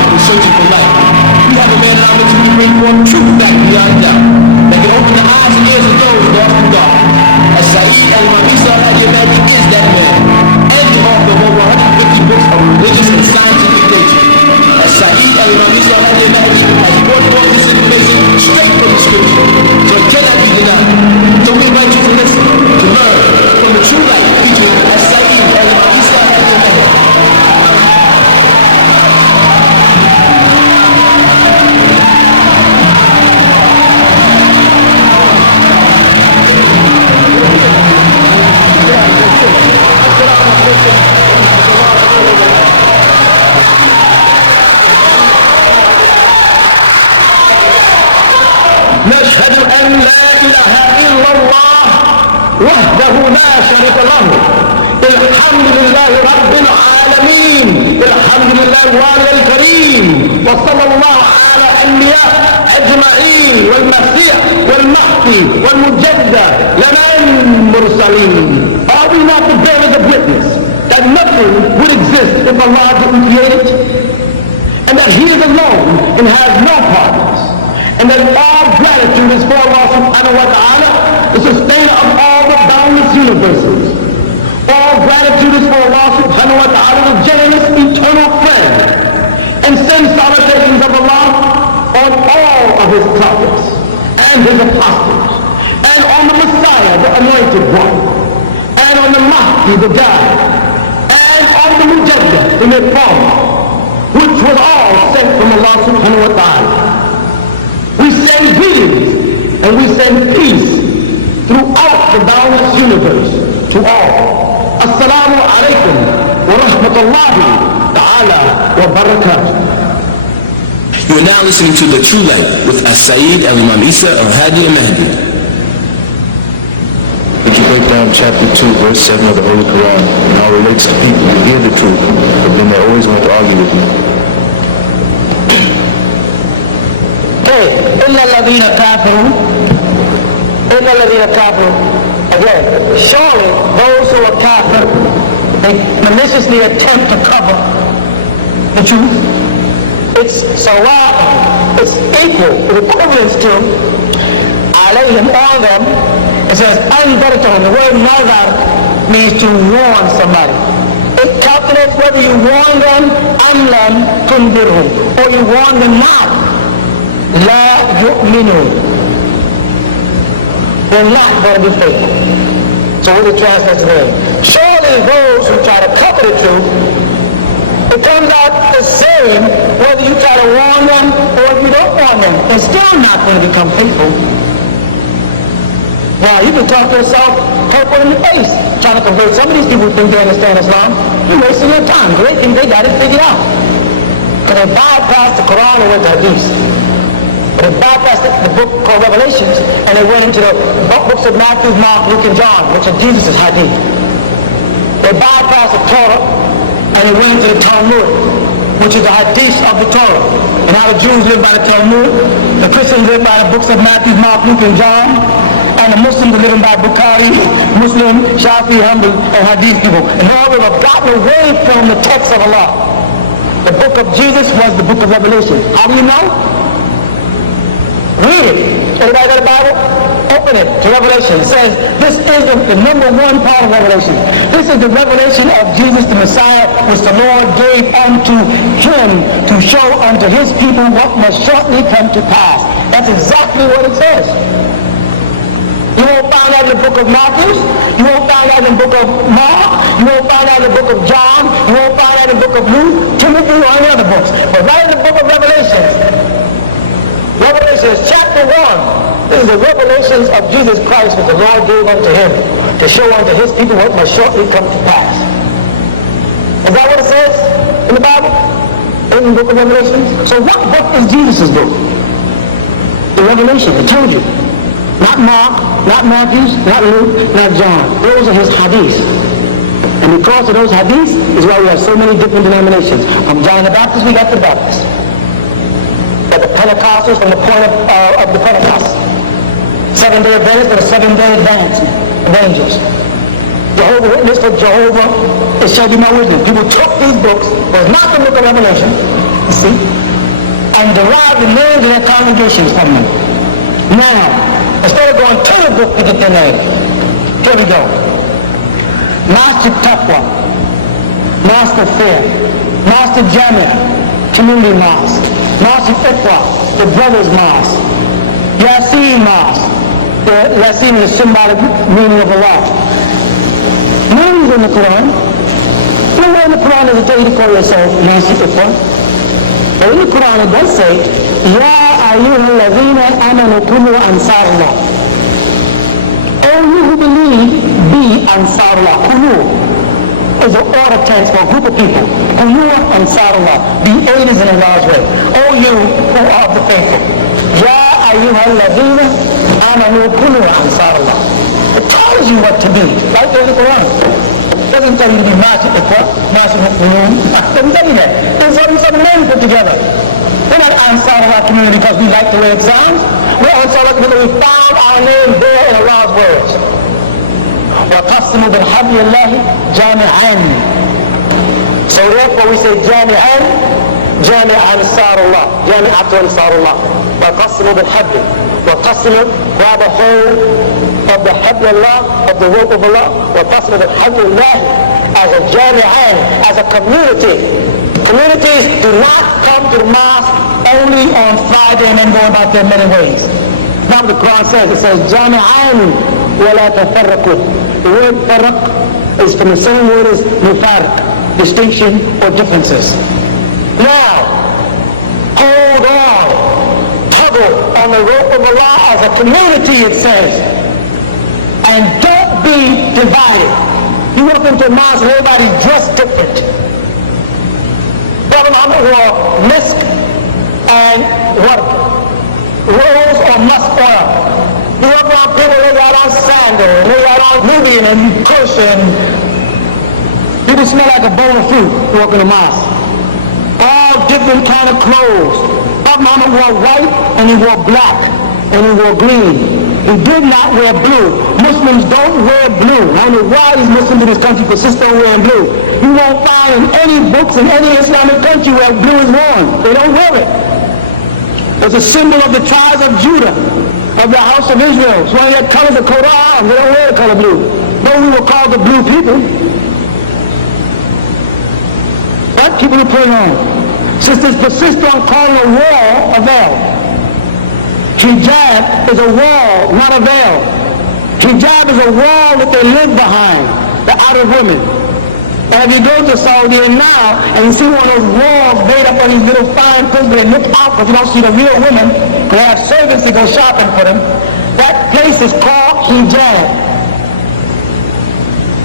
dark and searching for light. We have a man in our midst who can bring forth truth back beyond doubt, that can open the eyes and ears of those lost in dark. As Saeed al-Imam Isa al-Hadi is that man, and the author of over 150 books of religious and scientific literature. As Saeed al-Imam Isa al-Hadi has brought forth this information straight from the Scripture, so it cannot be denied. So we invite you to listen, to learn from the true light featuring as Saeed al-Imam Isa al-Hadi. نشهد أن لا إله إلا الله وحده لا شريك له الحمد لله رب العالمين الحمد لله والي الكريم وصلى الله على الأنبياء أجمعين والمسيح والمهدي والمجدد لنا المرسلين. Are we not the bearers of witness that nothing would exist if Allah didn't create it, and that He is alone and has no partners, and that all gratitude is for Allah subhanahu wa ta'ala, the sustainer of all the boundless universes. All gratitude is for Allah subhanahu wa ta'ala, the generous eternal friend, and send salutations of Allah on all of His prophets and His apostles, and on the Messiah, the anointed one, and on the Mahdi, the guide, and on the Mujaddid, the Reformer, which was all sent from Allah subhanahu wa ta'ala. We send greetings and we send peace throughout the boundless universe to all. Assalamu alaikum wa rahmatullahi ta'ala wa barakatuh. You are now listening to The True Light with As-Saeed al-Imam Isa al-Hadi al-Mahdi. We can break down chapter 2, verse 7 of the Holy Quran, and how it relates to people who hear the truth, but then they always want to argue with me. إلا الذين كفروا again, surely those who are kafir, they maliciously attempt to cover the truth. It's sawa, it's equal, equivalent to alayhim, on them. It says andartahum. The word nazar means to warn somebody. It calculates whether you warn them amlam tundirhum, or you warn them not. La yu'minu. They're not going to be faithful. So what it translates there. Surely those who try to cover the truth, it comes out the same whether you try to warn them or if you don't warn them. They're still not going to become faithful. Now you can talk to yourself, purple in the face, trying to convert. Some of these people who think they understand Islam. You're wasting your time. They think they got it figured out. Because they bypassed the Quran and went to Hadith. They bypassed the book called Revelations, and they went into the books of Matthew, Mark, Luke, and John, which are Jesus' hadith. They bypassed the Torah, and they went into the Talmud, which is the hadith of the Torah. And how the Jews live by the Talmud, the Christians live by the books of Matthew, Mark, Luke, and John, and the Muslims are living by Bukhari, Muslim, Shafi, Hanbal, and hadith people. And all of them have gotten away from the text of Allah. The book of Jesus was the book of Revelation. How do you know? Read it. Anybody got a Bible? Open it to Revelation. It says this is the number one part of Revelation. This is the revelation of Jesus the Messiah, which the Lord gave unto him to show unto his people what must shortly come to pass. That's exactly what it says. You won't find that in the book of Matthew. You won't find that in the book of Mark. You won't find that in the book of John. You won't find that in the book of Luke, Timothy, or any other books. But right in the book of Revelation, Revelations chapter 1 is the revelations of Jesus Christ which the Lord gave unto him to show unto his people what must shortly come to pass. Is that what it says in the Bible? In the book of Revelation? So what book is Jesus' book? The Revelation, I told you. Not Mark, not Matthew, not Luke, not John. Those are his hadiths. And because of those hadiths is why we have so many different denominations. From John the Baptist, we got the Baptists. But the Pentecostals from the point of the Pentecost. Seven-day Adventists for the seven-day evangelists. Jehovah Witness for Jehovah, it shall be my witness. People took these books, but it's not the book of Revelation. It's see, and derive the names of their congregations from them. Now, instead of going to the book to get their name, here we go. Master Taqwa, Master Fair, Master Jamia, Community Mosque, Master Iqwa, the Brothers Mosque, Yasin Mosque. Yasin is the symbolic meaning of Allah. Names in the Quran. Nowhere in the Quran does it tell you to call yourself Master Iqwa. But in the Quran it does say, Ya ayyuhal ladhina amanu kunu ansar Allah. Oh, you who believe, be ansar Allah. Kunu is an order tense for a group of people. Kunu ansar Allah. Be aiders in Allah's way. Oh, you who are of the faithful. Ya ayyuhal ladhina amanu kunu ansar Allah. It tells you what to be, right there in the Quran. It doesn't tell you to be Master Iqwa, Master Mu'minun. It doesn't tell you that. There's only some names put together. We're not Ansar Allah community because we like the way it sounds. We're Ansar Allah because we found our name there in Allah's words. وَقَسِّمُ بِالْحَبْلِ اللَّهِ جَامِعًا. So therefore we say جَامِعًا, جَامِعًا Ansar Allah, جَامِعَةُ Ansar Allah. وَقَسِّمُ بِالْحَبْلِ. وَقَسِّمُ, grab a hold of the Habl Allah, of the rope of Allah. وَقَسِّمُ بِالْحَبْلِ اللَّهِ as a جَامِعًا, as a community. Communities do not come to the mosque only on Friday and then go about their many ways. Now the Quran says, it says, جَامِعًا وَلَا تَفَرَّقُوا. The word faraq is from the same word as mufarq, distinction or differences. Now, hold on, tuggle on the rope of Allah as a community, it says, and don't be divided. You walk into a mosque and everybody's dressed different. Brother Muhammad wore misk and what? Rose or musk oil. You walk around people, they got on sandal, they got on Nubian and Kush, and people smell like a bowl of fruit walking in the mosque. All different kind of clothes. Brother Muhammad wore white and he wore black and he wore green. He did not wear blue. Muslims don't wear blue. I don't know why these Muslims in this country persist on wearing blue. You won't find in any books in any Islamic country where blue is worn. They don't wear it. It's a symbol of the tribes of Judah, of the house of Israel. It's one of their colors of Quran. They don't wear the color blue. Though we were called the blue people. What people are putting on? Sisters persist on calling a wall a veil. Hijab is a wall, not a veil. Hijab is a wall that they live behind, the outer women. And if you go to Saudi now and you see one of those walls made up of these little fine things where they look out because you don't see the real women, they have servants to go shopping for them, that place is called hijab.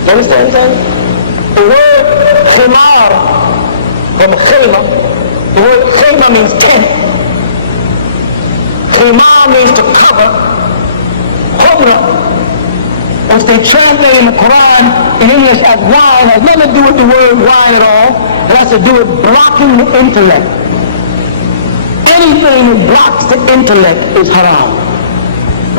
You understand what I'm saying? The word khimar, from khilma, the word khilma means tent. Khimar means to cover. Khumra, which they translate in the Quran in English as wine, has nothing to do with the word wine at all. It has to do with blocking the intellect. Anything that blocks the intellect is haram.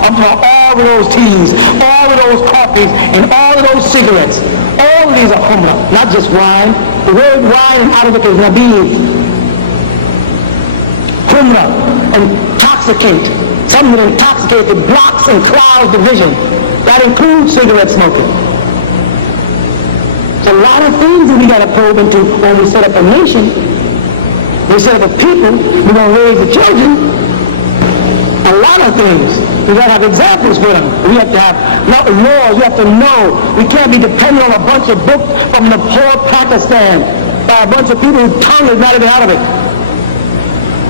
I'm talking all of those teas, all of those coffees, and all of those cigarettes. All of these are khumra, not just wine. The word wine in Arabic is nabid. Khumra, intoxicate. Something that intoxicates, that blocks and clouds the vision. That includes cigarette smoking. There's a lot of things that we got to probe into when we set up a nation. We set up a people, we're going to raise the children. A lot of things. We got to have examples for them. We have to have laws. You have to know. We can't be dependent on a bunch of books from Nepal, Pakistan, by a bunch of people whose tongue is not even out of it.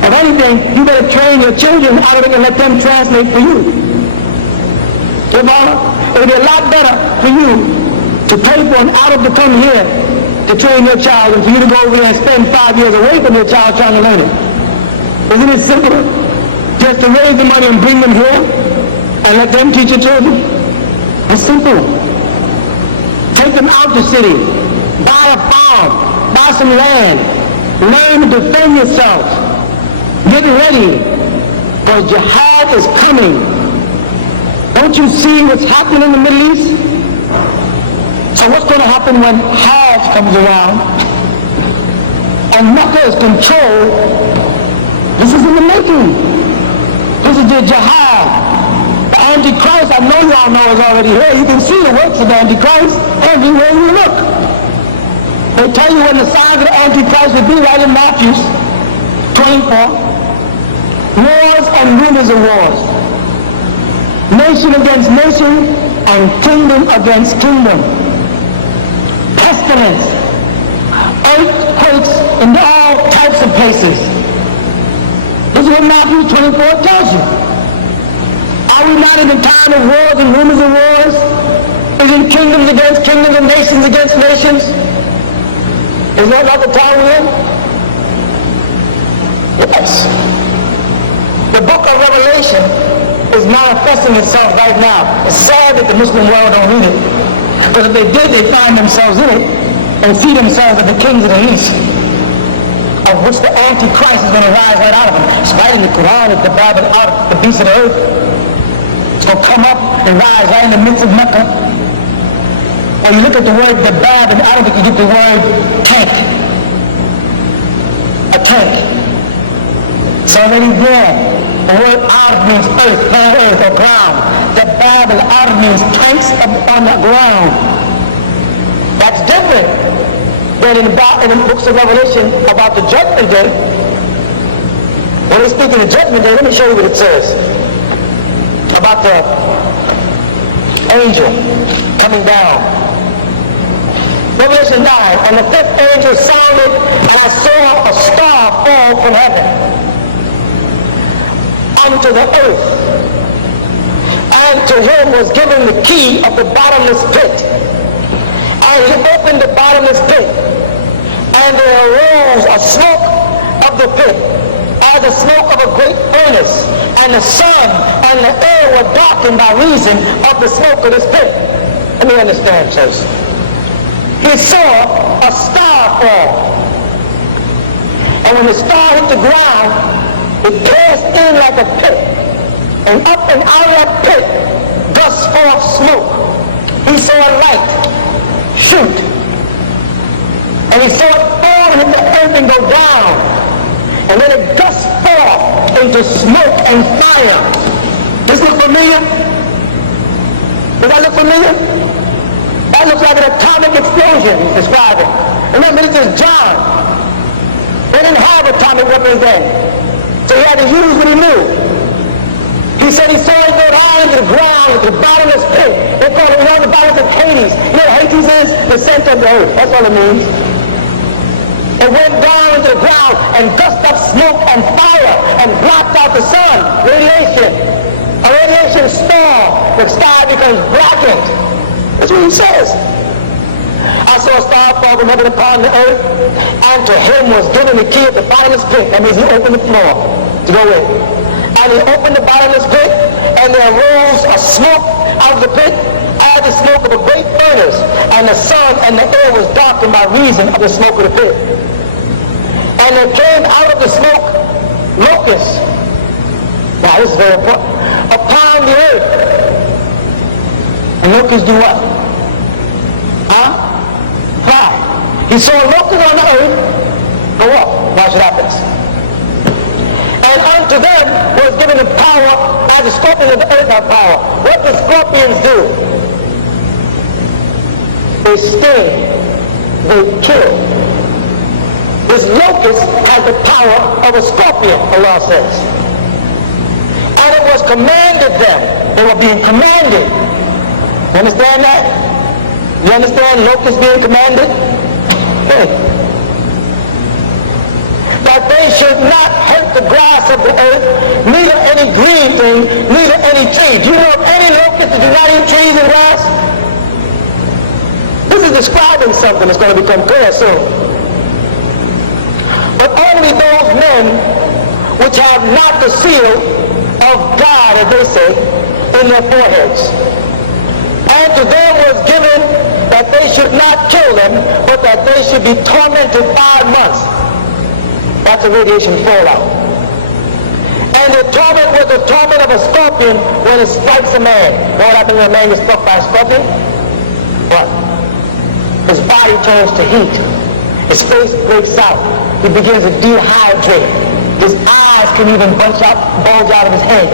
If anything, you better train your children out of it and let them translate for you. It would be a lot better for you to pay for an out-of-the-tongue here to train your child than for you to go over there and spend 5 years away from your child trying to learn it. Isn't it simpler just to raise the money and bring them here and let them teach your children? It's simple. Take them out the city, buy a farm, buy some land, learn to defend yourself. Get ready, because jihad is coming. Don't you see what's happening in the Middle East? So what's going to happen when Hajj comes around and Mecca is controlled. This is in the making. This is the jihad. The Antichrist, I know y'all know, is already here. You can see the works of the Antichrist everywhere you look. They tell you when the signs of the Antichrist will be right in Matthew 24. Wars and rumors of wars. Nation against nation and kingdom against kingdom. Pestilence. Earthquakes in all types of places. This is what Matthew 24 tells you. Are we not in the time of wars and rumors of wars? Isn't kingdoms against kingdoms and nations against nations? Is that not the time we're in? Yes. The book of Revelation is manifesting itself right now. It's sad that the Muslim world don't read it. Because if they did, they'd find themselves in it and see themselves as the kings of the East, of which the Antichrist is going to rise right out of them. It's right in the Quran, it's the Bible, out of the beast of the earth. It's going to come up and rise right in the midst of Mecca. When you look at the word the Bab in Arabic, you get the word tank. A tank. It's already there. The word Arab means earth, planet earth, or ground. The Bab in Arabic means tanks on the ground. That's different than in the books of Revelation about the judgment day. When they speak of the judgment day, let me show you what it says about the angel coming down. Revelation 9, and the fifth angel sounded, and I saw a star fall from heaven unto the earth, and to him was given the key of the bottomless pit. And he opened the bottomless pit, and there arose a smoke of the pit, as the smoke of a great furnace, and the sun and the air were darkened by reason of the smoke of this pit. Let me understand, church. He saw a star fall, and when the star hit the ground, it cast in like a pit, and up and out of that pit gushed forth smoke. He saw a light shoot, and he saw it fall into the earth and go down, and then it gushed forth into smoke and fire. Does this look familiar? Does that look familiar? That looks like an atomic explosion he's describing. Remember, this is John. They didn't have atomic weapons then, so he had to use what he knew. He said he saw it go down into the ground, into the bottomless pit. They call it, the bottom of Hades. You know what Hades is? The center of the earth. That's all it means. It went down into the ground and gushed up smoke and fire and blocked out the sun. Radiation. A radiation storm. The sky becomes blackened. That's what he says. I saw a star fall from heaven upon the earth, and to him was given the key of the bottomless pit. That means he opened the floor to go in. And he opened the bottomless pit, and there arose a smoke out of the pit, as the smoke of a great furnace, and the sun and the air was darkened by reason of the smoke of the pit. And there came out of the smoke locusts. Now this is very important. Upon the earth. And locusts do what? Huh? Fly. He saw locusts on the earth. Go up. Watch what happens. And unto them was given the power, as the scorpions of the earth have power. What do scorpions do? They sting. They kill. This locust has the power of a scorpion, Allah says. And it was commanded them. They were being commanded. You understand that? You understand locusts being commanded? That they should not hurt the grass of the earth, neither any green thing, neither any tree. Do you know of any locust that do not eat trees and grass? This is describing something that's going to become clear soon. But only those men which have not the seal of God, as they say, in their foreheads. And to them was given that they should not kill them, but that they should be tormented 5 months. That's a radiation fallout. And the torment was the torment of a scorpion when it strikes a man. You know what happens when a man is struck by a scorpion? What? His body turns to heat. His face breaks out. He begins to dehydrate. His eyes can even bulge out of his head.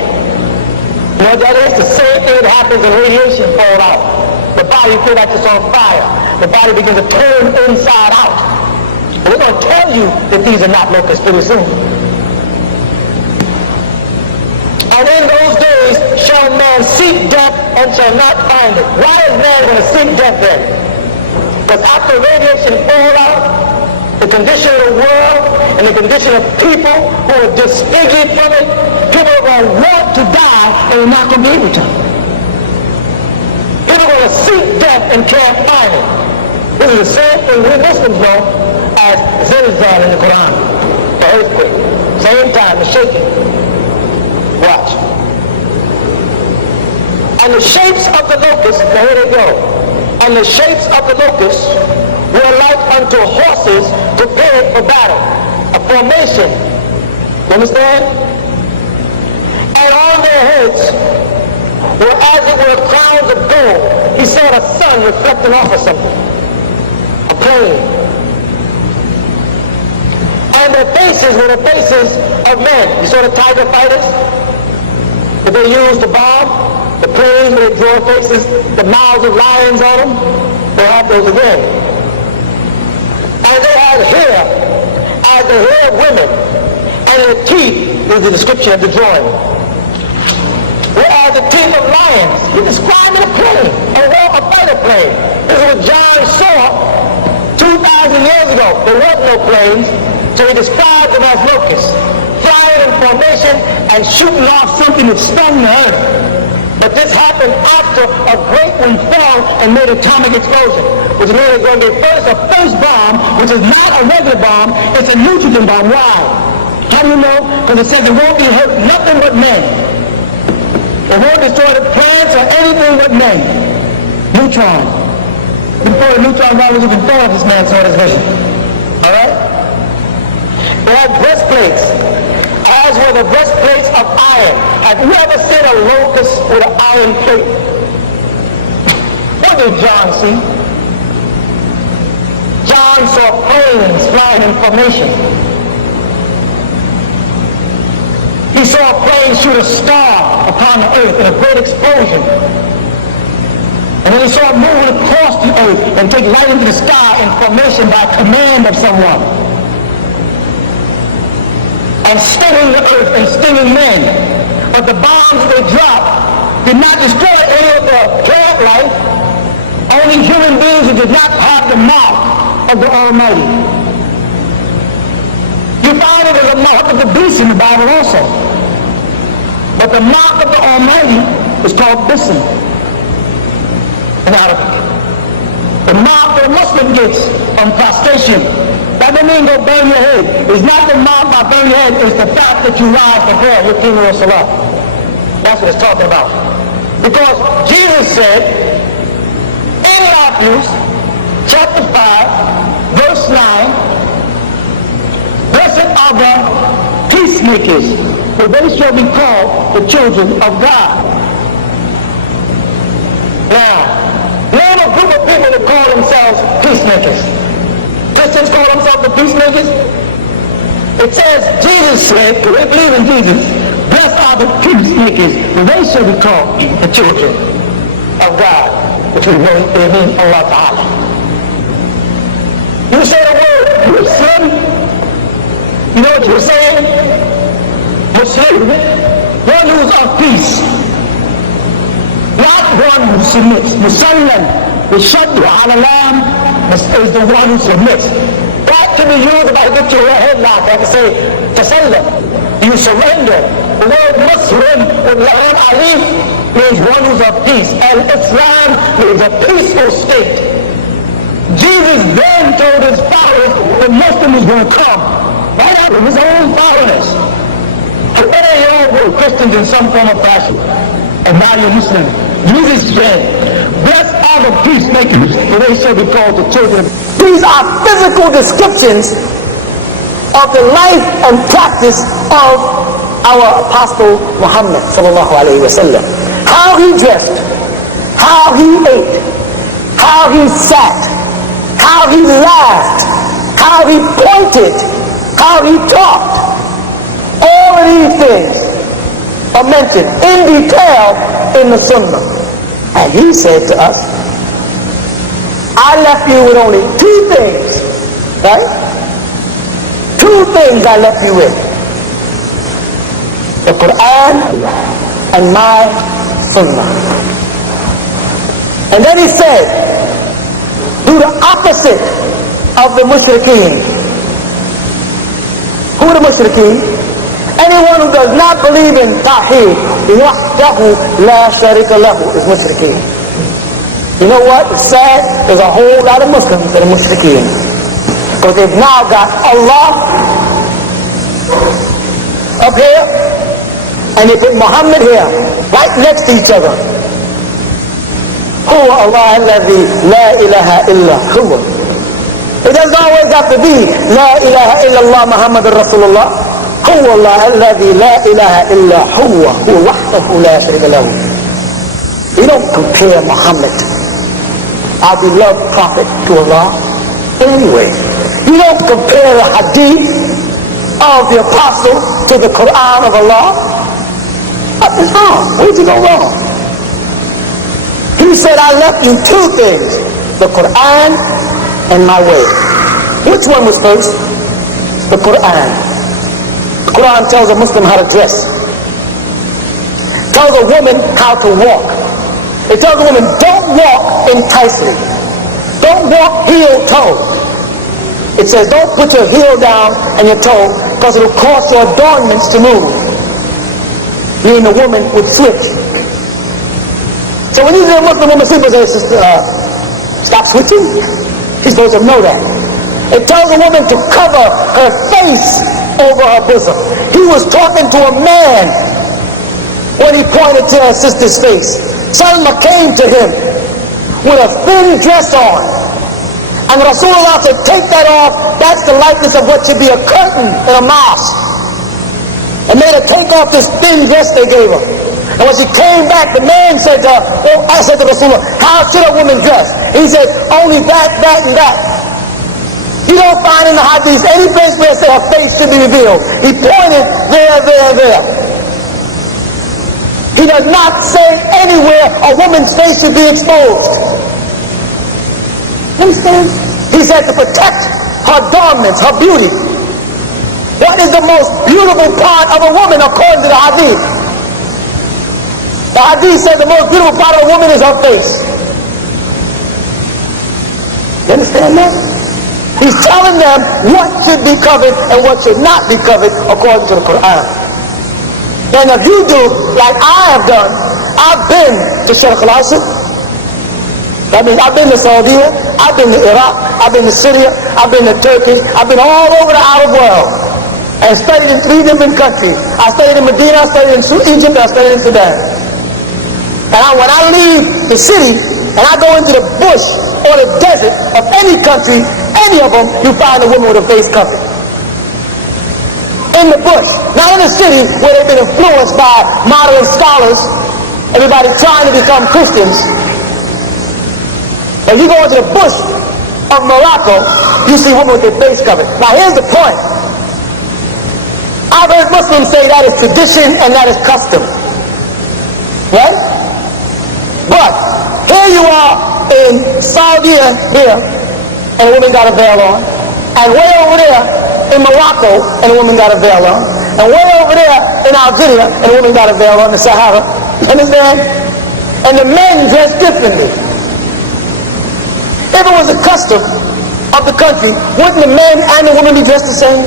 You know what that is? The same thing that happens when radiation falls out. The body feels like it's on fire. The body begins to turn inside out. And we're going to tell you that these are not locusts pretty soon. And in those days shall man seek death and shall not find it. Why is man going to seek death then? Because after radiation falls out, the condition of the world and the condition of people who are disfigured from it, people are going to want to die and they're not going to be able to. People are going to seek death and can't find it. This is the same thing we Muslims know as zilzal in the Quran, the earthquake. Same time, the shaking. Watch. And the shapes of the locusts, now here they go. And the shapes of the locusts were like unto horses prepared for battle. A formation. You understand? And on their heads were as it were crowns of gold. He saw the sun reflecting off of something. A plane. And their faces were the faces of men. You saw the tiger fighters? That they used to bomb? The planes where they draw faces, the mouths of lions on them? They have those again. And they had hair as the hair of women, and their teeth is the description of the drawing. Whereas the teeth of lions, he described in a plane, a fighter plane. This is what John saw 2,000 years ago. There was no planes, so he described them as locusts, flying in formation and shooting off something that stung the earth. But this happened after a great wind fell and made an atomic explosion, which means they're going to get a first bomb, which is not a regular bomb, it's a neutron bomb. Why? How do you know? Because it says it won't be hurt nothing but men. It won't destroy the plants or anything but men. Neutron. Before the neutron bomb was even thought of, this man saw this vision. Alright? They had breastplates, as were the breastplates of iron. Have you ever seen a locust with an iron plate? What did John see? John saw planes flying in formation. He saw a plane shoot a star upon the earth in a great explosion. And then he saw it moving across the earth and take light into the sky in formation by command of someone. And stinging the earth and stinging men. But the bombs they dropped did not destroy any of the plant life. Only human beings who did not have the mark of the Almighty. You find it as a mark of the beast in the Bible also. But the mark of the Almighty is called Bism in Arabic. The mark that a Muslim gets on prostration, that doesn't mean go burn your head. It's not the mark by burn your head, it's the fact that you rise to prayer, your funeral salah. That's what it's talking about. Because Jesus said in Matthew chapter 5, verse 9, blessed are the peacemakers, for they shall be called the children of God. Now, name a group of people that call themselves peacemakers. Christians call themselves the peacemakers. It says, Jesus said, we believe in Jesus, blessed are the peacemakers, for they shall be called the children of God, which we mean Allah Ta'ala. You say the word Muslim, you know what you're saying? Muslim, one who's of peace, not one who submits. Musallam, Shaddu ala lam, is the one who submits. That can be used if I get your head knocked. I can say, Tasallam, you surrender. The word Muslim, with Lam Alif, means one who's of peace. And Islam means a peaceful state. Jesus then told his followers the Muslim was going to come. Right out of his own followers. And then they all were Christians in some form of fashion. And now you're Muslim. Jesus said, blessed are the peacemakers, for they shall be called the children. These are physical descriptions of the life and practice of our Apostle Muhammad sallallahu alaihi wasallam. How he dressed, how he ate, how he sat, how he laughed, how he pointed, how he taught. All of these things are mentioned in detail in the Sunnah. And he said to us, I left you with only two things, right? Two things I left you with. The Quran and my Sunnah. And then he said, do the opposite of the mushrikeen. Who are the mushrikeen? Anyone who does not believe in Tawheed, wahdahu la sharika lahu, is mushrikeen. You know what? It's sad. There's a whole lot of Muslims that are mushrikeen. Because they've now got Allah up here, and they put Muhammad here, right next to each other. Huwa Allah alladhi la ilaha illa huwa. It doesn't always have to be La ilaha illallah Muhammadur Rasulullah. Huwa Allah alladhi la ilaha illa huwa. Huwa wahdahu la sharika lahu. We don't compare Muhammad, our beloved prophet, to Allah in any way. You don't compare the hadith of the apostle to the Quran of Allah. Nothing's wrong. Where did you go wrong? He said, I left you two things, the Quran and my way. Which one was first? The Quran. The Quran tells a Muslim how to dress. It tells a woman how to walk. It tells a woman, don't walk enticingly. Don't walk heel-toe. It says, don't put your heel down and your toe, because it'll cause your adornments to move. Meaning the woman would switch. So when you see a Muslim woman sleep, say, sister, stop switching. He's supposed to know that. It tells a woman to cover her face over her bosom. He was talking to a man when he pointed to her sister's face. Salma came to him with a thin dress on. And Rasulullah said, take that off. That's the likeness of what should be a curtain in a mosque. And made her take off this thin dress they gave her. And when she came back, the man said to her, oh, I said to Rasulullah, how should a woman dress? He said, only that, that, and that. You don't find in the hadith any place where it said her face should be revealed. He pointed there, there, there. He does not say anywhere a woman's face should be exposed. Understand? He said to protect her adornments, her beauty. What is the most beautiful part of a woman according to the hadith? The hadith says the most beautiful part of a woman is her face. You understand that? He's telling them what should be covered and what should not be covered according to the Quran. And if you do like I have done, I've been to Sharq al-Awsat. That means I've been to Saudi, I've been to Iraq, I've been to Syria, I've been to Turkey, I've been all over the Arab world and studied in 3 different countries. I studied in Medina, I studied in Egypt, I studied in Sudan. And when I leave the city and I go into the bush or the desert of any country, any of them, you find a woman with a face covered. In the bush, not in the city where they've been influenced by modern scholars, everybody trying to become Christians. If you go into the bush of Morocco, you see women with their face covered. Now here's the point. I've heard Muslims say that is tradition and that is custom. Right? But here you are in Saudi here, and a woman got a veil on. And way over there in Morocco, and a woman got a veil on. And way over there in Algeria, and a woman got a veil on, the Sahara. Understand? And the men dress differently. If it was a custom of the country, wouldn't the men and the women be dressed the same?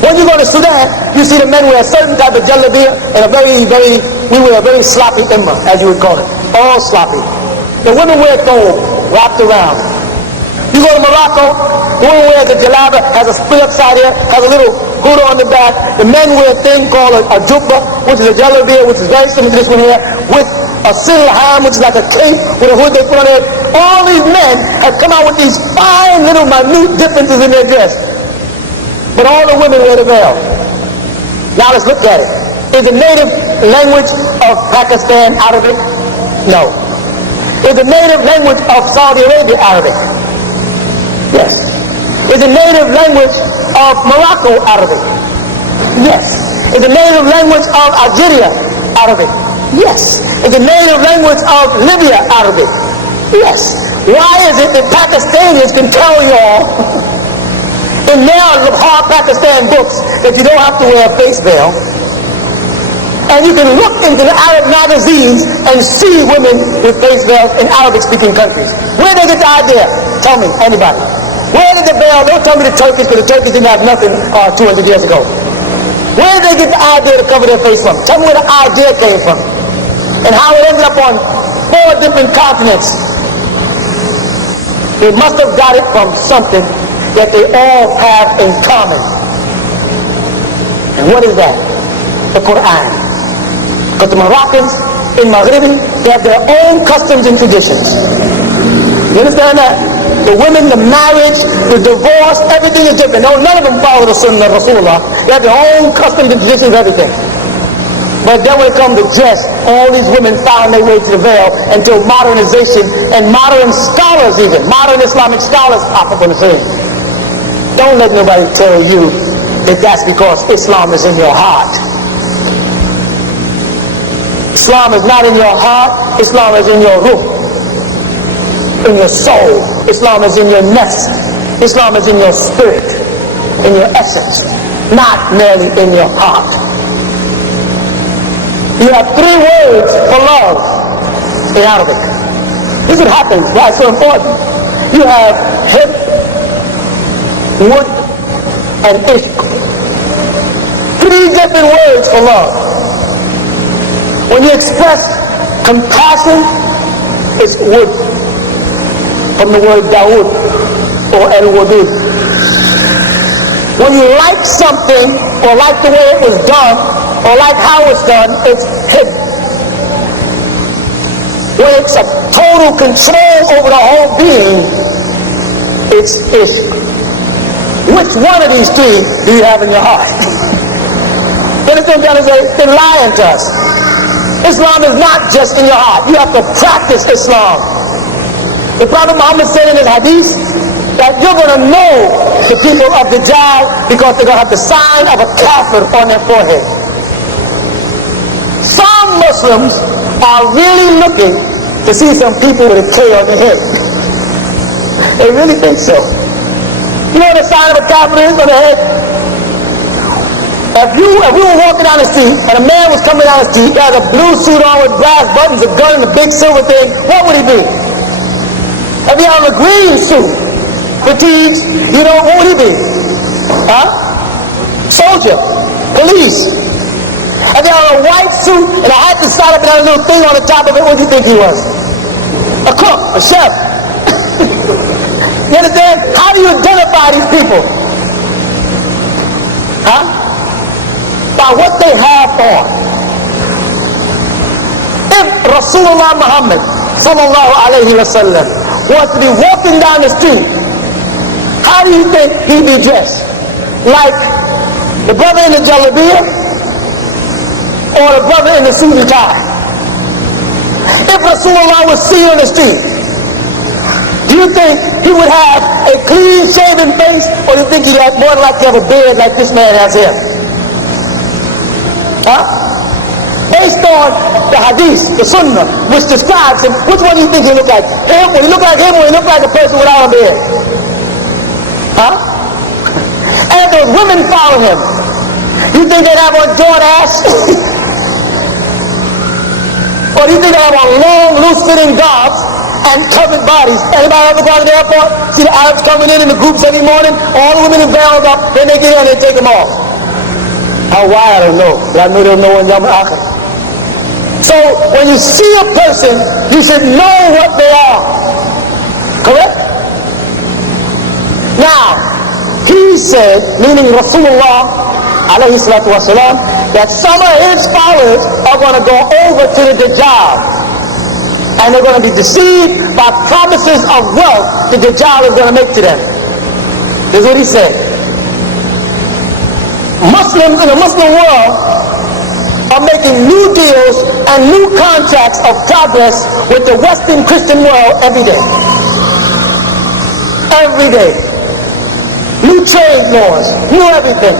When you go to Sudan, you see the men wear a certain type of jalabiya and we wear a very sloppy imma, as you would call it. All sloppy. The women wear thobe wrapped around. You go to Morocco, the woman wears a jalaba, has a split upside here, has a little hood on the back. The men wear a thing called a jubba, which is a jalabiya, which is very similar to this one here, with a silham, which is like a cape with a hood they put on it. All these men have come out with these fine little minute differences in their dress. But all the women wear the veil. Now let's look at it. Is the native language of Pakistan Arabic? No. Is the native language of Saudi Arabia Arabic? Yes. Is the native language of Morocco Arabic? Yes. Is the native language of Algeria Arabic? Yes. Is the native language of Libya Arabic? Yes. Why is it that Pakistanis can tell you all in their hard Pakistan books that you don't have to wear a face veil? And you can look into the Arab magazines and see women with face veils in Arabic-speaking countries. Where did they get the idea? Tell me, anybody. Where did the veil? Don't tell me the Turkish, because the Turkish didn't have nothing 200 years ago. Where did they get the idea to cover their face from? Tell me where the idea came from. And how it ended up on 4 different continents. They must have got it from something that they all have in common. And what is that? The Quran. Because the Moroccans in Maghribi, they have their own customs and traditions. You understand that? The women, the marriage, the divorce, everything is different. No, none of them follow the Sunnah of Rasulullah. They have their own customs and traditions, everything. But then when it comes to dress, all these women found their way to the veil until modernization and modern scholars even, modern Islamic scholars pop up on the scene. Don't let nobody tell you that that's because Islam is in your heart. Islam is not in your heart. Islam is in your ruh, in your soul. Islam is in your nafs. Islam is in your spirit, in your essence, not merely in your heart. You have 3 words for love in Arabic. This is what happens, why it's so important. You have hib, wood, and ishq. 3 different words for love. When you express compassion, it's wood, from the word Dawood or El-Wadud. When you like something, or like the way it was done, or like how it's done, it's hib. When it's a total control over the whole being, it's ishq. Which one of these 3 do you have in your heart? You understand what I'm trying to say? They're lying to us. Islam is not just in your heart. You have to practice Islam. The Prophet Muhammad said in his hadith that you're going to know the people of the Dajjal because they're going to have the sign of a kafir on their forehead. Some Muslims are really looking to see some people with a K on their head. They really think so. You know what the sign of a kafir is on their head? If we were walking down the street and a man was coming down the street, he had a blue suit on with brass buttons, a gun, and a big silver thing, what would he be? If he had a green suit, fatigues, what would he be? Huh? Soldier, police. If he had a white suit and a hat that started up and had a little thing on the top of it, what do you think he was? A cook, a chef. You understand? How do you identify these people? Huh? By what they have on. If Rasulullah Muhammad sallallahu alayhi wa sallam was to be walking down the street, how do you think he'd be dressed? Like the brother in the jalabiyah or the brother in the suit and tie? If Rasulullah was seen on the street, do you think he would have a clean shaven face, or do you think he'd have more likely to have a beard like this man has here? Huh? Based on the hadith, the Sunnah, which describes him, which one do you think he look like? Him? Will he look like him, or will he look like a person without a beard? Huh? And those women follow him. You think they'd have on Jordache? Or do you think they have on long, loose-fitting garbs and covered bodies? Anybody ever gone to the airport? See the Arabs coming in the groups every morning? All the women are veiled up, then they get in and they take them off. How why, I don't know. But I know they'll know in Yom Akhir. So when you see a person, you should know what they are. Correct? Now, he said, meaning Rasulullah alayhi salatu wasalam, that some of his followers are going to go over to the Dajjal. And they're going to be deceived by promises of wealth the Dajjal is going to make to them. This is what he said. Muslims in the Muslim world are making new deals and new contracts of progress with the Western Christian world every day. Every day. new trade laws, new everything.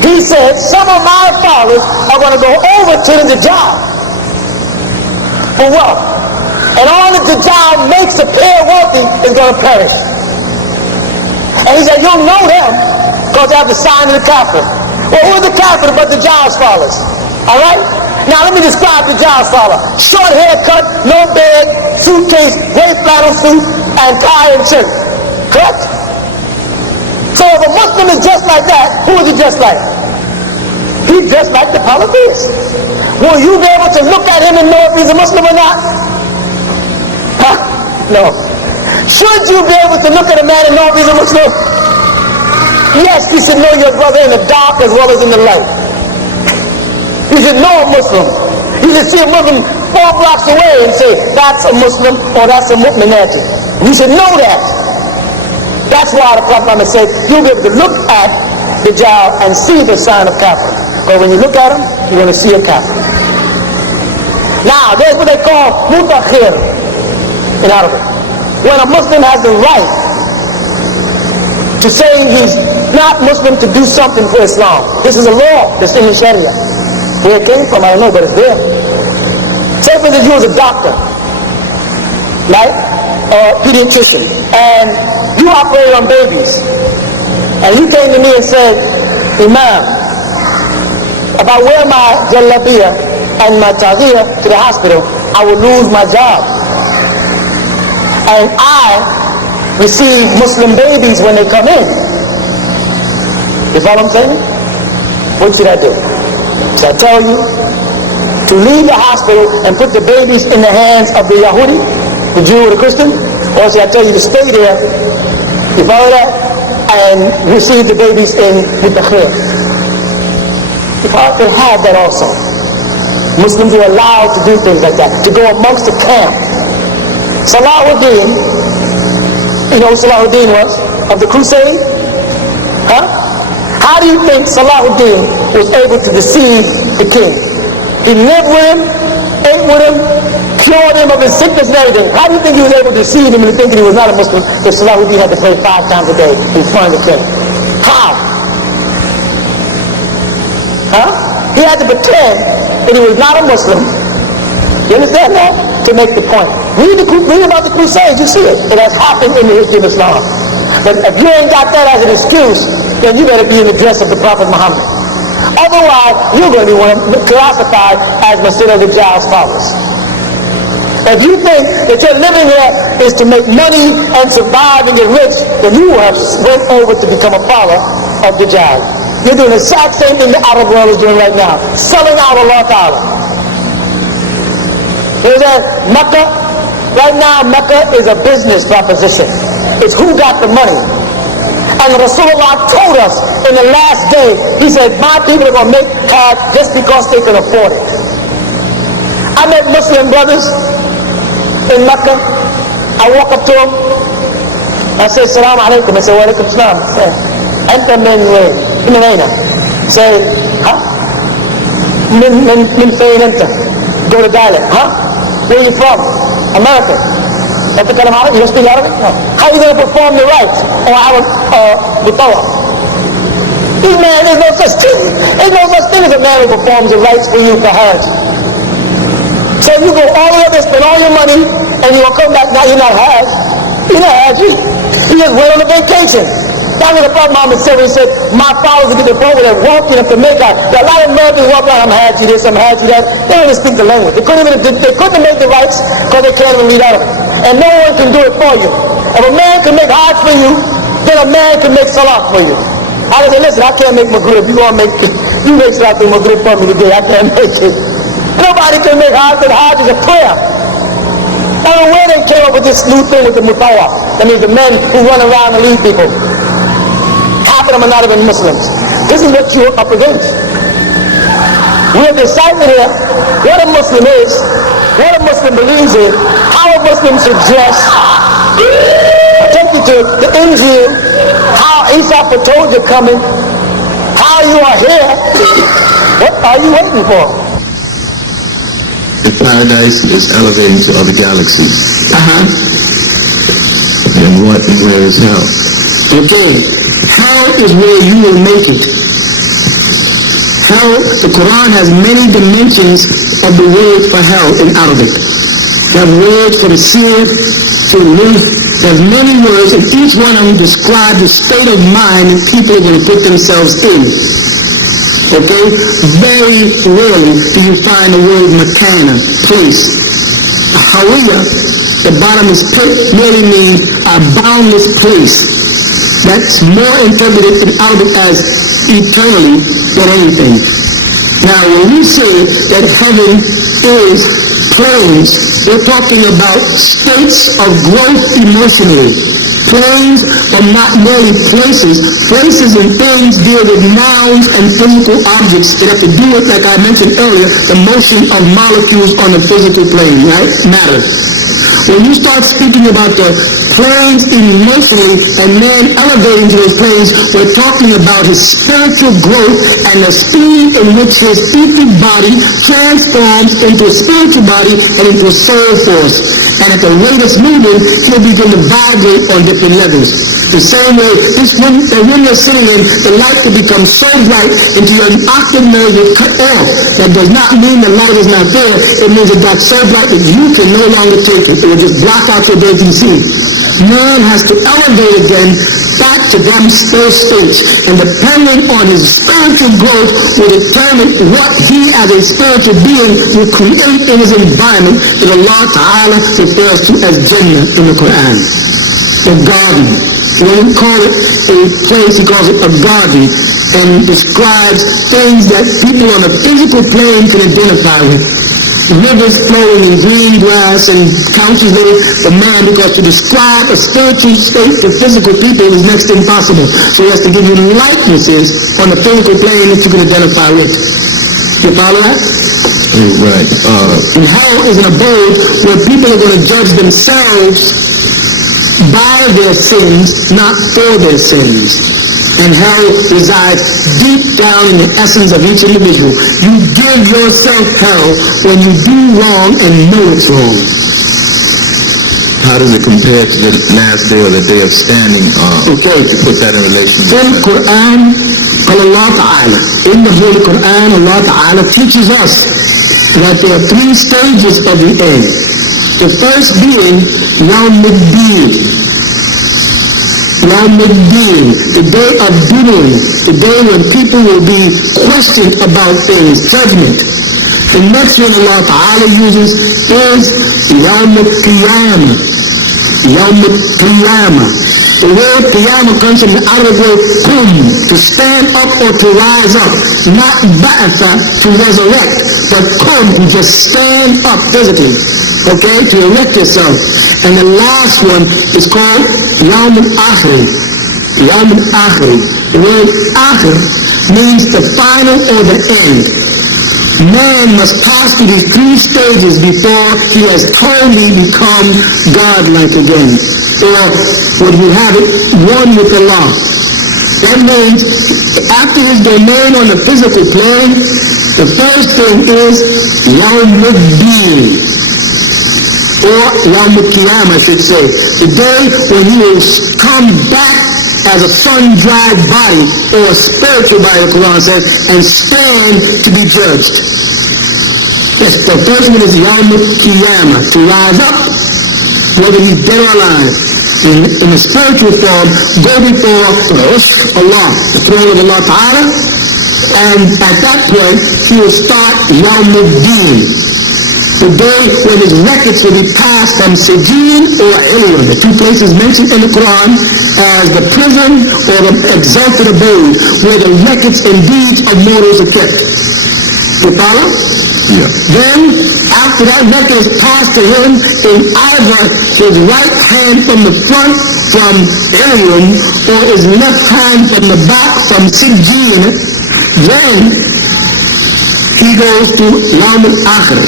He said, some of my followers are going to go over to the Dajjal for wealth. And all that the Dajjal makes appear wealthy is going to perish. And he said, you'll know them because they have the sign of the Kafir. Well, who are the Kafir but the Dajjal's followers? All right? Now let me describe the Dajjal's follower. Short haircut, no beard, suitcase, gray flannel suit, and tie and shirt. Correct? So if a Muslim is just like that, who is he just like? He's just like the polytheists. Will you be able to look at him and know if he's a Muslim or not? Huh? No. Should you be able to look at a man and know if he's a Muslim? Yes, you should know your brother in the dark as well as in the light. You should know a Muslim. You should see a Muslim 4 blocks away and say, that's a Muslim or that's a mu'min. You should know that. That's why the Prophet Muhammad said, you'll be able to look at the Dajjal and see the sign of Kafir. But when you look at him, you're going to see a Kafir. Now, there's what they call mutakhir in Arabic. When a Muslim has the right to say he's not Muslim to do something for Islam. This is a law that's in the Sharia. Where it came from, I don't know, but it's there. Say for instance, you was a doctor, right? Or a pediatrician, and you operate on babies. And you came to me and said, Imam, if I wear my jalabiya and my taghiya to the hospital, I will lose my job. And I receive Muslim babies when they come in. You follow what I'm saying? What should I do? Should I tell you to leave the hospital and put the babies in the hands of the Yahudi, the Jew or the Christian? Or should I tell you to stay there, you follow that, and receive the babies in mutakhir? If I could have that also. Muslims are allowed to do things like that, to go amongst the camp. Salahuddin, you know who Salahuddin was? Of the crusade? Huh? How do you think Salahuddin was able to deceive the king? He lived with him, ate with him, cured him of his sickness and everything. How do you think he was able to deceive him into thinking he was not a Muslim if Salahuddin had to pray 5 times a day in front of the king? How? Huh? He had to pretend that he was not a Muslim. You understand that? To make the point. Read about the Crusades, you see it. It has happened in the history of Islam. But if you ain't got that as an excuse, then you better be in the dress of the Prophet Muhammad. Otherwise, you're going to be classified as Masjid al-Dajjal's followers. If you think that your living here is to make money and survive and get rich, then you have went over to become a follower of Dajjal. You're doing the exact same thing the Arab world is doing right now, selling out Allah Ta'ala. There's that Mecca. Right now, Mecca is a business proposition. It's who got the money. And Rasulullah told us in the last day, he said, my people are going to make Hajj just because they can afford it. I met Muslim brothers in Mecca. I walk up to them. I say, Assalamu alaikum. I say, wa alaikum salam. Anta min aina. Say, huh? Min fayn anta. Go to dialect. Huh? Where are you from? America. You don't speak Arabic? No. How are you going to perform the rites? Or our bitawa? Man, there's no such thing. There's no such thing as a man who performs the rites for you for Hajj. So you go all the way there, spend all your money, and you're going to come back, now you're not Hajj. You're not Hajj. You just went on a vacation. That's what the Prophet Muhammad said when he said, my followers get the point where they're walking up to Mecca. There are a lot of Americans walk around, I'm Hajj this, I'm Hajj that. They don't even speak the language. They couldn't make the rights because they can't even read out of it. And no one can do it for you. If a man can make Hajj for you, then a man can make Salah for you. I say, listen, I can't make Maghrib. You make Salah for Maghrib for me today. I can't make it. Nobody can make Hajj, but Hajj is a prayer. I don't know where they came up with this new thing with the mutawaf. That means the men who run around and lead people. Half of them are not even Muslims. This is what you're up against. We have decided here what a Muslim is, what a Muslim believes in, how a Muslim should dress. I take you to the Injil, how Isa foretold you're coming, how you are here. What are you waiting for? The paradise is elevating to other galaxies. And where is hell? Okay. hell is where you will make it. Hell, the Quran has many dimensions of the word for hell in Arabic. You have words for the seer, for the roof. There's many words, and each one of them describe the state of mind that people are going to put themselves in. Okay? Very rarely do you find the word makana, place. Hawiya, the bottomless pit, merely means a boundless place. That's more interpreted in Arabic as eternally than anything. Now, when we say that heaven is planes, we're talking about states of growth emotionally. Planes are not merely places. Places and things deal with nouns and physical objects that have to do with, like I mentioned earlier, the motion of molecules on the physical plane, right? Matter. When you start speaking about the planes emotionally and man elevating to those planes, we're talking about his spiritual growth and the speed in which his earthly body transforms into a spiritual body and into a soul force. And at the rate it's moving, he'll begin to vibrate on different levels. The same way, the room you're sitting in, the light will become so bright into your octave nerve will cut off. That does not mean the light is not there. It means it got so bright that you can no longer take it. It will just block out your ability to see. Man has to elevate again back to those states, and depending on his spiritual growth will determine what he as a spiritual being will create in his environment that Allah Ta'ala refers to as Jannah in the Quran. The garden. He doesn't call it a place, he calls it a garden, and describes things that people on the physical plane can identify with. Rivers flowing in green grass and couches there for man, because to describe a spiritual state to physical people is next to impossible. So he has to give you likenesses on the physical plane that you can identify with. You follow that? Right. And hell is an abode where people are going to judge themselves by their sins, not for their sins. And hell resides deep down in the essence of each individual. You give yourself hell when you do wrong and know it's wrong. How does it compare to the last day or the day of standing? Okay. To put that in relation to in the Quran, Allah Ta'ala, in the Holy Quran, Allah Ta'ala teaches us that there are three stages of the end. The first being Yawm al-Din. Yawm al-Din, the day of doing, the day when people will be questioned about things, judgment. The next one Allah Ta'ala uses is Yawm al-Qiyamah. Yawm al-Qiyamah. The word Qiyamah comes from the Arabic word qum, to stand up or to rise up. Not ba'atha, to resurrect, but qum, to just stand up physically. Okay, to erect yourself. And the last one is called Yawm al-Akhir. Yawm al-Akhir. The word Akhir means the final or the end. Man must pass through these three stages before he has totally become God-like again. Or would you have it, one with Allah. That means after his domain on the physical plane, the first thing is Yawm al-Din. Or Yawm al-Qiyamah, I should say. The day when he will come back as a sun-dried body, or a spiritual body, the Quran says, and stand to be judged. Yes, the first one is Yawm al-Qiyamah, to rise up, whether he's dead or alive. In the spiritual form, go before Allah, the throne of Allah Ta'ala, and at that point, he will start Yawm al-Din. The day when his records will be passed from Sijin or Elion, the two places mentioned in the Quran as the prison or the exalted abode, where the records and deeds of mortals are kept. You follow? Yeah. Then, after that record is passed to him in either his right hand from the front from Elion or his left hand from the back from Sijin, then he goes to Yawm al-Akhir.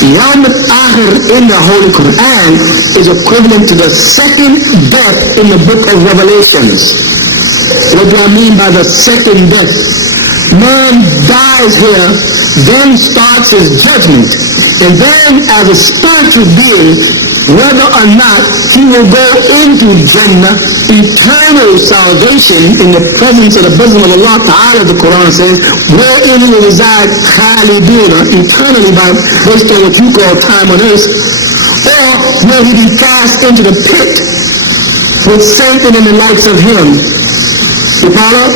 Yawm al-Akhir in the Holy Quran is equivalent to the second death in the book of Revelations. What do I mean by the second death? man dies here, then starts his judgment. And then as a spiritual being, whether or not he will go into Jannah, eternal salvation in the presence of the bosom of Allah Ta'ala, the Quran says, wherein he will reside khaliduna, eternally based on what you call time on earth, or will he be cast into the pit with Satan and the likes of him,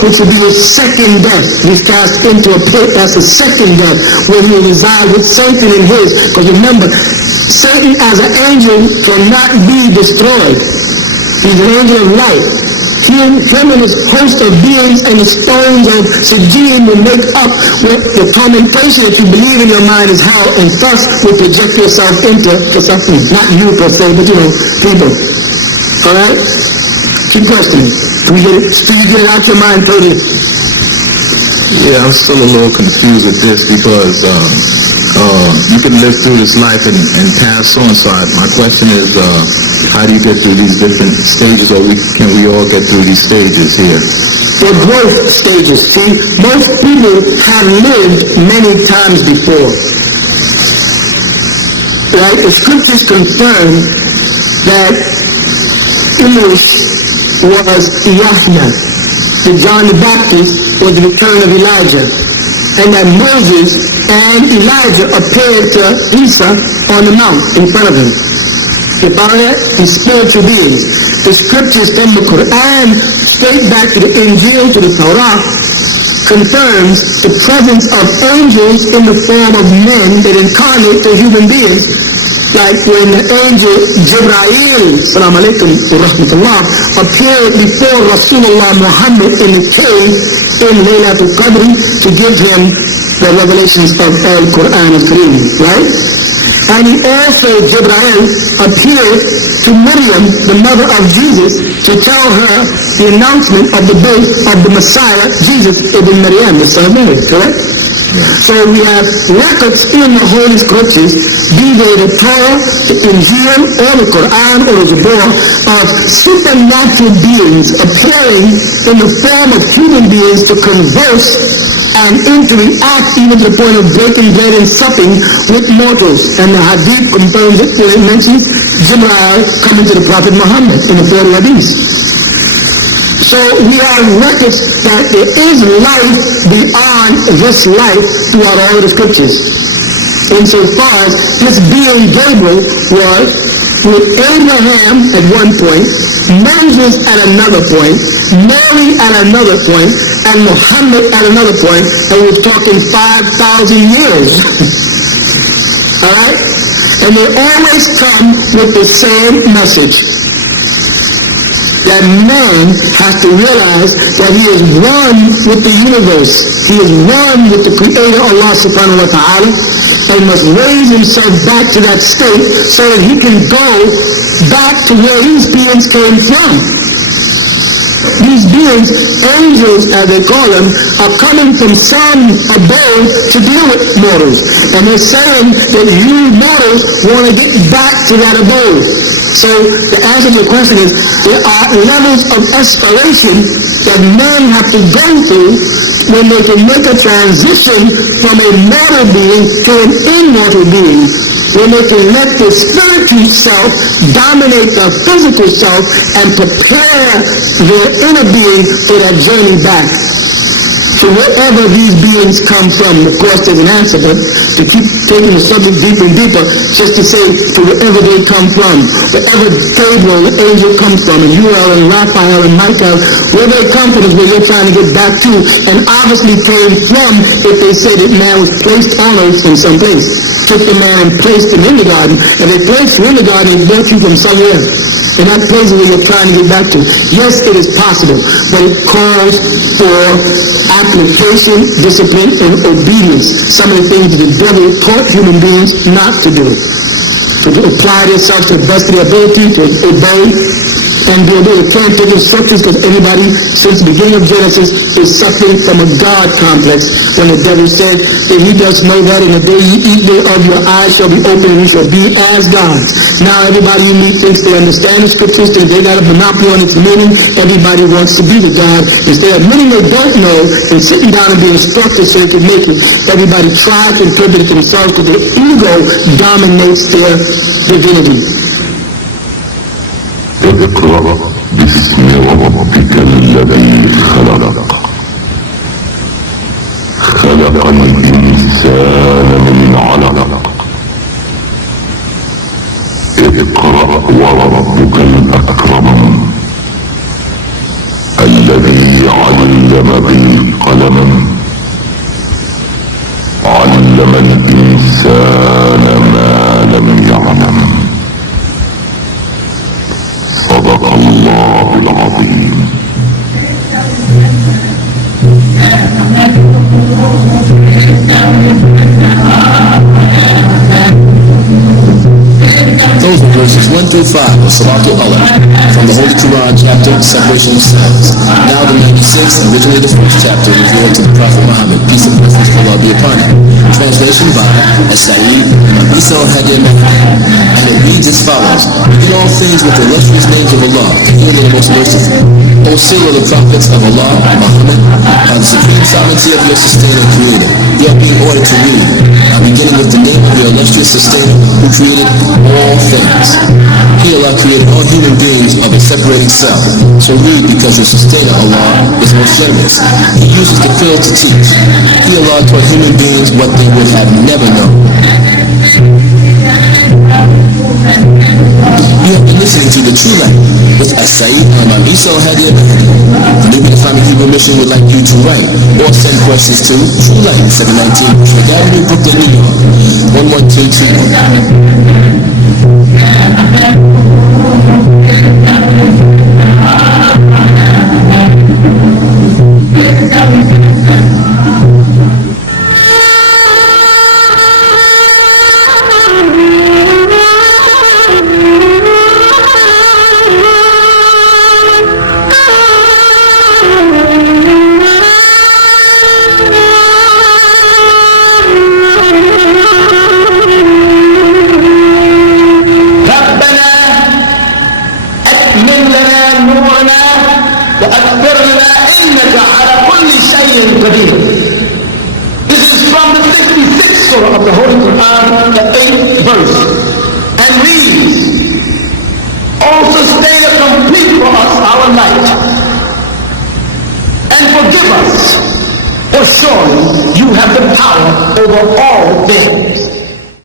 which will be his second death. He's cast into a pit. That's the second death, where he will reside with Satan and his. Because remember, Satan as an angel cannot be destroyed. He's an angel of light. Him and his host of beings and the stones of Sijin will make up with the tormentation that you believe in your mind is hell, and thus will project yourself into something, not you per se, but people. Alright? Keep questioning. Do you get it out your mind totally? Yeah, I'm still a little confused with this because you can live through this life and pass on. So my question is, how do you get through these different stages, or can we all get through these stages here? They're growth stages. See, most people have lived many times before. Right? The scriptures confirm that English was Yahya, the John the Baptist was the return of Elijah, and that Moses and Elijah appeared to Isa on the mount in front of him. You follow that? These spiritual beings. The scriptures from the Quran, straight back to the Injil, to the Torah, confirms the presence of angels in the form of men that incarnate to human beings. Like when the angel Jibreel, salam alaikum wa rahmatullah, appeared before Rasulullah Muhammad in the cave in Laylatul Qadr to give him the revelations of Al-Quran al-Kareem, right? And he also, Jibreel, appeared to Maryam, the mother of Jesus, to tell her the announcement of the birth of the Messiah, Jesus ibn Maryam, the son of Mary, correct? So we have records in the Holy Scriptures, be they the Torah, the Injil, or the Quran, or the Zabur, of supernatural beings appearing in the form of human beings to converse and interact even to the point of breaking bread and supping with mortals. And the Hadith confirms it when it mentions Jibreel coming to the Prophet Muhammad in the 40 Hadiths. So we have records that there is life beyond this life throughout all of the scriptures. Insofar as this being Gabriel was with Abraham at one point, Moses at another point, Mary at another point, and Muhammad at another point, and we're talking 5,000 years. Alright? And they always come with the same message. That man has to realize that he is one with the universe. He is one with the Creator, Allah subhanahu wa ta'ala, and must raise himself back to that state so that he can go back to where these beings came from. These beings, angels as they call them, are coming from some abode to deal with mortals. And they're saying that you mortals want to get back to that abode. So the answer to your question is, there are levels of aspiration that men have to go through when they can make a transition from a mortal being to an immortal being. When they can let the spiritual self dominate the physical self and prepare their inner being for that journey back to wherever these beings come from. Of course, there's an answer, but to keep taking the subject deeper and deeper, just to say to wherever they come from, wherever Gabriel, the angel, comes from, and Uriel and Raphael and Michael, where they come from is where you're trying to get back to, and obviously came from if they say that man was placed on earth in some place. Took the man and placed him in the garden, and they placed you in the garden and brought you from somewhere. And that place where you're trying to get back to. Yes, it is possible, but it calls for application, discipline, and obedience. Some of the things that the devil taught human beings not to do. To apply themselves to the best of their ability, to obey, and be able to turn to the scriptures, because everybody since the beginning of Genesis is suffering from a God complex. When the devil said, if he does know that in the day you eat thereof, your eyes shall be open and you shall be as gods. Now everybody you meet thinks they understand the scriptures, think they got a monopoly on its meaning. Everybody wants to be the God. Instead of admitting they don't know and sitting down and being instructed so they can make it, everybody tries to interpret it themselves because their ego dominates their divinity. اقرأ باسم ربك الذي خلق خلق الإنسان من علق اقرأ وربك الأكرم الذي علم بالقلم علم الإنسان ما لم يعلم صدق الله العظيم. Those were verses 1 through 5 of Surah Al-Allah from the Holy Quran chapter, Separation of Sins. Now the 96th, originally the first chapter, revealed to the Prophet Muhammad, peace and blessings of Allah be upon him. Translation by As-Sa'id, Isa al-Hadi and it reads as follows: Begin all things with the illustrious names of Allah, the healer and most merciful. O seal of the prophets of Allah, Muhammad, by the supreme sovereignty of your sustainer and creator, you are being ordered to read. Now beginning with the name of your illustrious sustainer who created all things. He, Allah, created all human beings of a separating self. So read because your sustainer, Allah, is most generous. He uses the field to teach. He, Allah, taught human beings what they would have never known. You have been listening to The True Light with As-Sa'id Imam Isa al-Hadi al-Mahdi. The New Islamic Hebrew Mission would like you to write or send questions to True Light 719 Bushwick Avenue, Brooklyn, New York 11221. This is from the 56th surah of the Holy Quran, the 8th verse, and reads, O sustainer, complete for us our light, and forgive us, for surely you have the power over all things.